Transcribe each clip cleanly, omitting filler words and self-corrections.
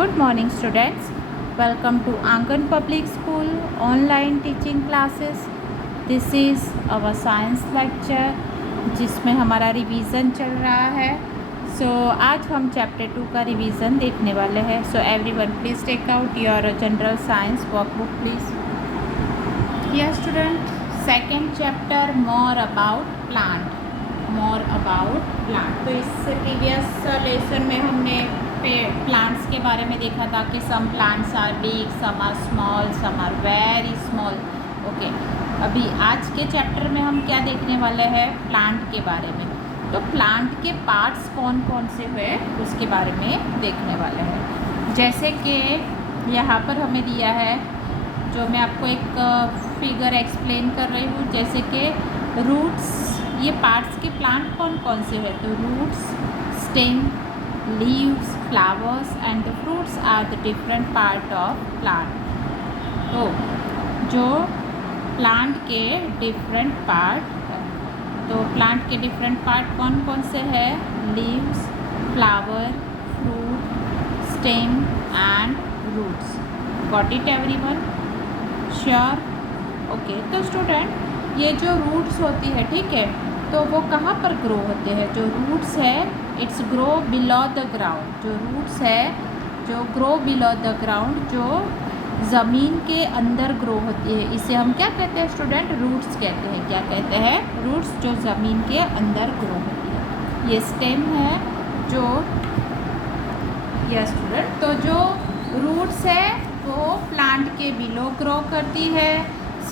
Good morning students. Welcome to Angan Public School online teaching classes. This is our science lecture जिसमें हमारा revision चल रहा है. आज हम चैप्टर 2 का रिवीजन देखने वाले हैं. Everyone please take out your general science workbook please. Yes student, second chapter more about plant. तो इससे प्रीवियस लेसन में हमने प्लांट्स के बारे में देखा था कि some plants are big, some are small, some are very small. Okay, अभी आज के चैप्टर में हम क्या देखने वाले हैं? प्लांट के बारे में. तो प्लांट के पार्ट्स कौन कौन से हुए उसके बारे में देखने वाले हैं. जैसे कि यहाँ पर हमें दिया है, जो मैं आपको एक फिगर एक्सप्लेन कर रही हूँ. जैसे कि रूट्स, ये पार्ट्स के प्लांट कौन कौन से हैं? तो roots, stem, leaves, flowers and the fruits are the different part of plant. तो जो प्लांट के डिफरेंट पार्ट है, तो प्लांट के डिफरेंट पार्ट कौन कौन से हैं? Leaves, flower, fruit, stem and roots. Got it everyone? Sure? Okay. तो स्टूडेंट, ये जो रूट्स होती है, ठीक है, तो वो कहाँ पर ग्रो होते हैं? जो रूट्स है, it's grow below the ground. जो रूट्स है, जो ग्रो बिलो द ग्राउंड, जो ज़मीन के अंदर ग्रो होती है, इसे हम क्या कहते हैं स्टूडेंट? रूट्स कहते हैं. क्या कहते हैं? रूट्स, जो ज़मीन के अंदर ग्रो होती है. ये स्टेम है जो, यस स्टूडेंट, तो जो रूट्स है वो प्लांट के बिलो ग्रो करती है.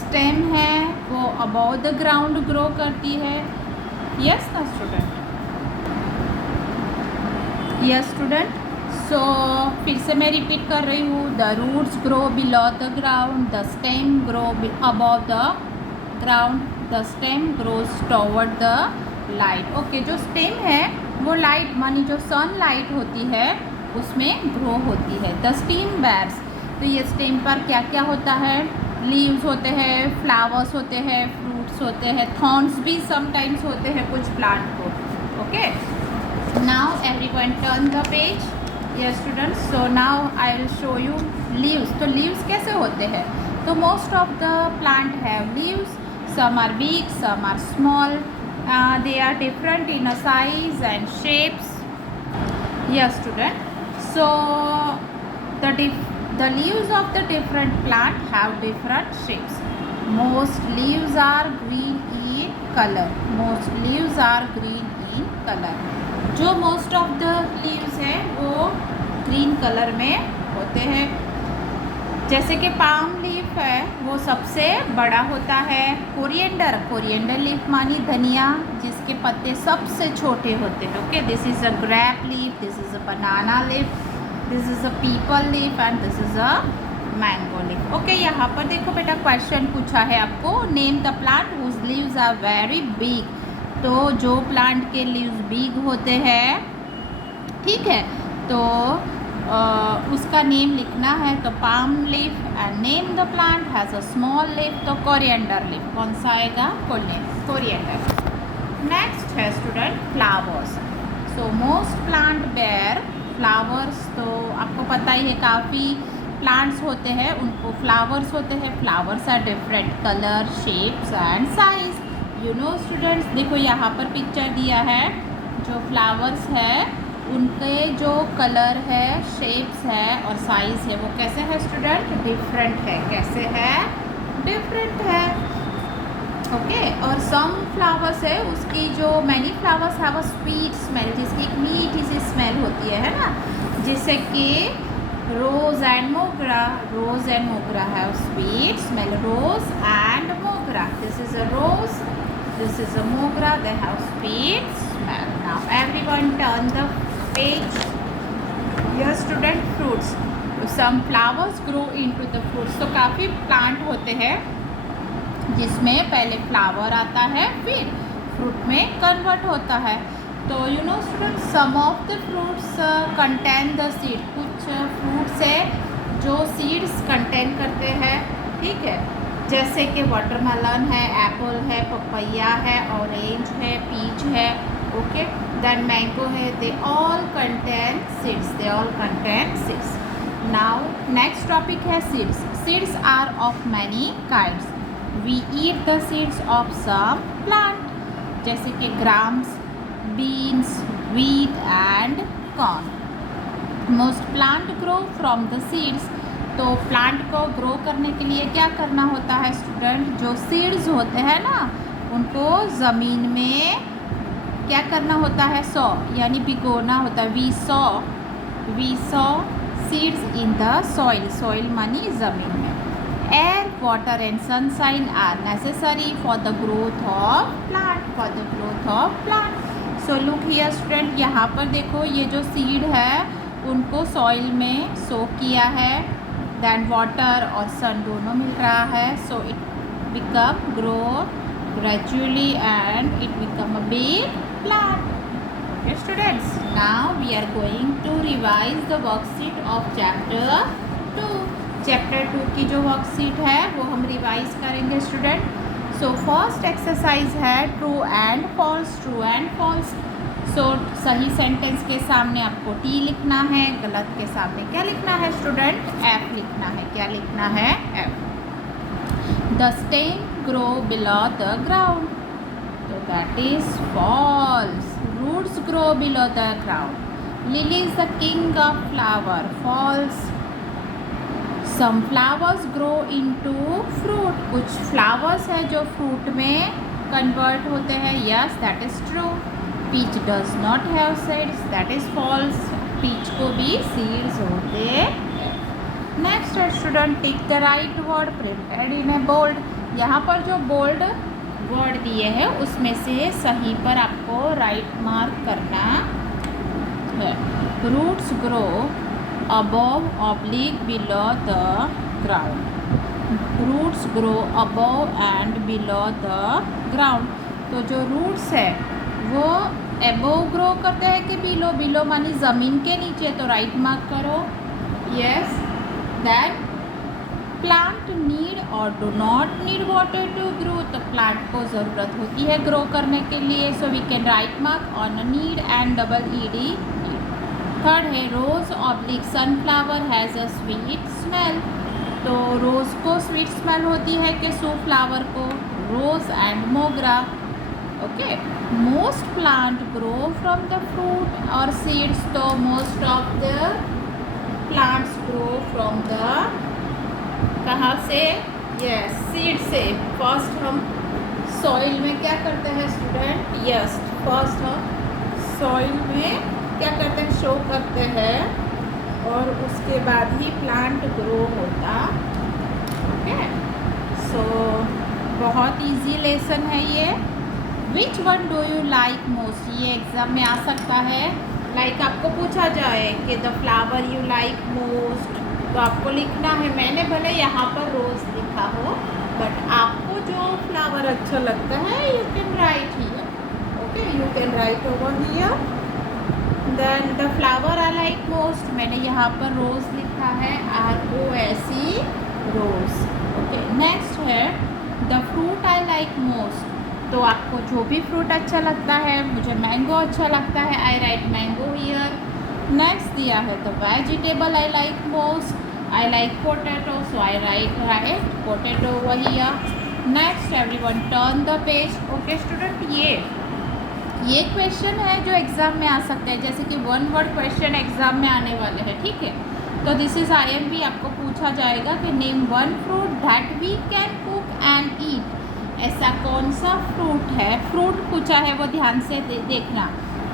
स्टेम है वो अबव द ग्राउंड ग्रो करती है. यस ना स्टूडेंट? Yes student. सो फिर से मैं रिपीट कर रही हूँ. The roots grow below the ground, the stem grow above the ground, the stem grows toward the light. Okay, जो स्टेम है वो लाइट, मानी जो सनलाइट होती है उसमें ग्रो होती है. द स्टेम बेयर्स, तो ये स्टेम पर क्या क्या होता है? लीव्स होते हैं, फ्लावर्स होते हैं, फ्रूट्स होते हैं, थॉर्न्स भी समटाइम्स होते हैं कुछ प्लांट को. Okay, now everyone turn the page. Yes students, so now I will show you leaves. तो लीव्स कैसे होते हैं? तो most of the plant have leaves. Some are big, some are small, they are different in a size and shapes. Yes student, so the leaves of the different plant have different shapes. Most leaves are green in color. जो most of the leaves है वो green color में होते हैं. जैसे कि palm leaf है वो सबसे बड़ा होता है. कोरिएंडर लीफ मानी धनिया, जिसके पत्ते सबसे छोटे होते हैं. Okay, this is a grape leaf, this is a banana leaf, this is a peepal leaf and this is a mango leaf. Okay, यहाँ पर देखो बेटा, क्वेश्चन पूछा है आपको, name the plant whose leaves are very big. तो जो plant के लीव्स बिग होते हैं, ठीक है, तो उसका नेम लिखना है. तो palm leaf. And name the plant has a small leaf. तो कोरिएंडर लीफ. कौन सा आएगा? कोरिएंडर. नेक्स्ट है student flowers. So most plant bear flowers. तो आपको पता ही है काफ़ी प्लांट्स होते हैं, उनको फ्लावर्स होते हैं. Flowers are different colour, shapes and size. You know students, देखो यहाँ पर पिक्चर दिया है. जो फ्लावर्स है उनके जो कलर है, शेप्स है और साइज़ है, वो कैसे है स्टूडेंट? डिफरेंट है. कैसे है? डिफरेंट है. ओके, और सम फ्लावर्स है, उसकी जो मैनी फ्लावर्स है वो स्वीट स्मेल, जिसकी एक मीठी सी स्मेल होती है ना, जैसे कि रोज़ एंड मोगरा. है sweet smell. Rose and mogra. This is a rose, this is a mogra, they have sweet smell. Now everyone turn the page. यह student fruits. Some flowers grow into the fruits. तो काफ़ी प्लांट होते हैं जिसमें पहले फ्लावर आता है, फिर फ्रूट में कन्वर्ट होता है. तो you know student, some of the fruits contain the seed. कुछ फ्रूट्स है जो सीड्स कंटेन करते हैं, ठीक है, जैसे कि वाटरमेलन है, एप्पल है, पपैया है, ऑरेंज है, पीच है. ओके, देन मैंगो है. They all contain seeds. Now next topic है seeds. Seeds are of many kinds. We eat the seeds of some plant, जैसे कि grams, beans, wheat and corn. Most plant grow from the seeds. तो plant को grow करने के लिए क्या करना होता है स्टूडेंट? जो सीड्स होते हैं ना, उनको ज़मीन में क्या करना होता है? सॉ यानी भिगोना होता है. We sow seeds in the soil. Soil मानी ज़मीन में. Air, water and sunshine are necessary for the growth of plant. So look here student, यहाँ पर देखो ये जो सीड है उनको सॉइल में सो किया है, दैन वाटर और सन दोनों मिल रहा है. So it become grow gradually and it become a big plant. Okay students, now we are going to revise the worksheet of chapter 2. Chapter 2 की जो वर्कशीट है वो हम रिवाइज करेंगे स्टूडेंट. सो फर्स्ट एक्सरसाइज है ट्रू एंड फॉल्स. सो सही sentence के सामने आपको टी लिखना है, गलत के सामने क्या लिखना है स्टूडेंट? एफ लिखना है. क्या लिखना है? F. The stem grow below the ground. तो that is false. Roots grow below the ground. Lily is the king of flower. False. Some flowers grow into fruit. कुछ फ्लावर्स है जो फ्रूट में कन्वर्ट होते हैं. Yes, that is true. Peach does not have seeds. That is false. Peach को भी seeds होते हैं. Next student, tick the right word printed in a bold. यहाँ पर जो बोल्ड वर्ड दिए हैं उसमें से सही पर आपको राइट मार्क करना है. Roots grow above oblique below the ground. Roots grow above and below the ground. तो जो roots है वो above grow करते हैं कि below मानी ज़मीन के नीचे. तो राइट मार्क करो. yes. then plant need or do not need water to grow. तो प्लांट को ज़रूरत होती है ग्रो करने के लिए. so we can write mark on need and double ed. Third है rose oblique sunflower has a sweet smell. तो रोज़ को स्वीट स्मेल होती है कि सूफ्लावर को? रोज़ एंड मोगरा. Okay. Most plant grow from the fruit और सीड्स. तो most of the plants grow from the कहाँ से? यस, सीड से. फर्स्ट हम सॉइल में क्या करते हैं स्टूडेंट? यस, फर्स्ट हम सॉइल में क्या करते हैं? शो करते हैं और उसके बाद ही प्लांट ग्रो होता. ओके. सो बहुत इजी लेसन है ये. Which one do you like most. ये एग्ज़ाम में आ सकता है. लाइक आपको पूछा जाए कि the flower you like most, तो आपको लिखना है. मैंने भले यहाँ पर रोज़ लिखा हो, बट आपको जो फ्लावर अच्छा लगता है you can write here. Okay, you can write over here. Then the flower I like most, मैंने यहाँ पर रोज़ लिखा है. ROSE rose. ओके. नेक्स्ट है the fruit I like most. तो आपको जो भी फ्रूट अच्छा लगता है. मुझे मैंगो अच्छा लगता है. आई राइट मैंगो हियर. नेक्स्ट दिया है the vegetable I like most. I like potato, so I right potato over here. Next everyone turn the page. Okay student, ये क्वेश्चन है जो एग्ज़ाम में आ सकते हैं. जैसे कि वन वर्ड क्वेश्चन एग्ज़ाम में आने वाले हैं. ठीक है. तो दिस इज़ IMP. आपको पूछा जाएगा कि name one fruit that we can cook and eat. ऐसा कौन सा फ्रूट है? फ्रूट पूछा है वो ध्यान से देखना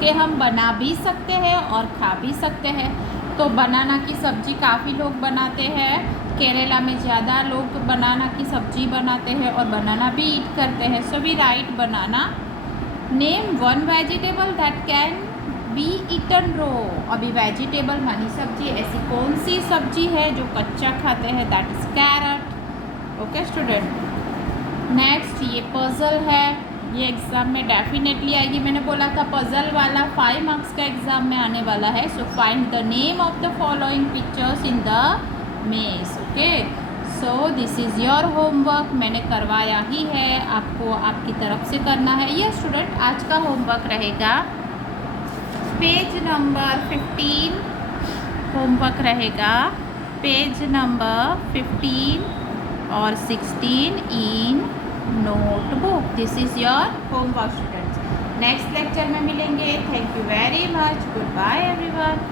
कि हम बना भी सकते हैं और खा भी सकते हैं. तो बनाना की सब्ज़ी काफ़ी लोग बनाते हैं. केरला में ज़्यादा लोग बनाना की सब्ज़ी बनाते हैं और बनाना भी ईट करते हैं. So we write banana. Name one vegetable that can be eaten raw. अभी वेजिटेबल मानी सब्जी. ऐसी कौन सी सब्जी है जो कच्चा खाते हैं? That is carrot. Okay student. Next ये पज़ल है. ये एग्ज़ाम में डेफिनेटली आएगी. मैंने बोला था पज़ल वाला 5 मार्क्स का एग्ज़ाम में आने वाला है. So find the name of the following pictures in the maze. Okay. So this is your homework. मैंने करवाया ही है, आपको आपकी तरफ से करना है. ये स्टूडेंट आज का होमवर्क रहेगा. पेज नंबर 15 होमवर्क रहेगा. पेज नंबर 15 और 16 in notebook. This is your homework students. Next lecture में मिलेंगे। Thank you very much. Goodbye everyone.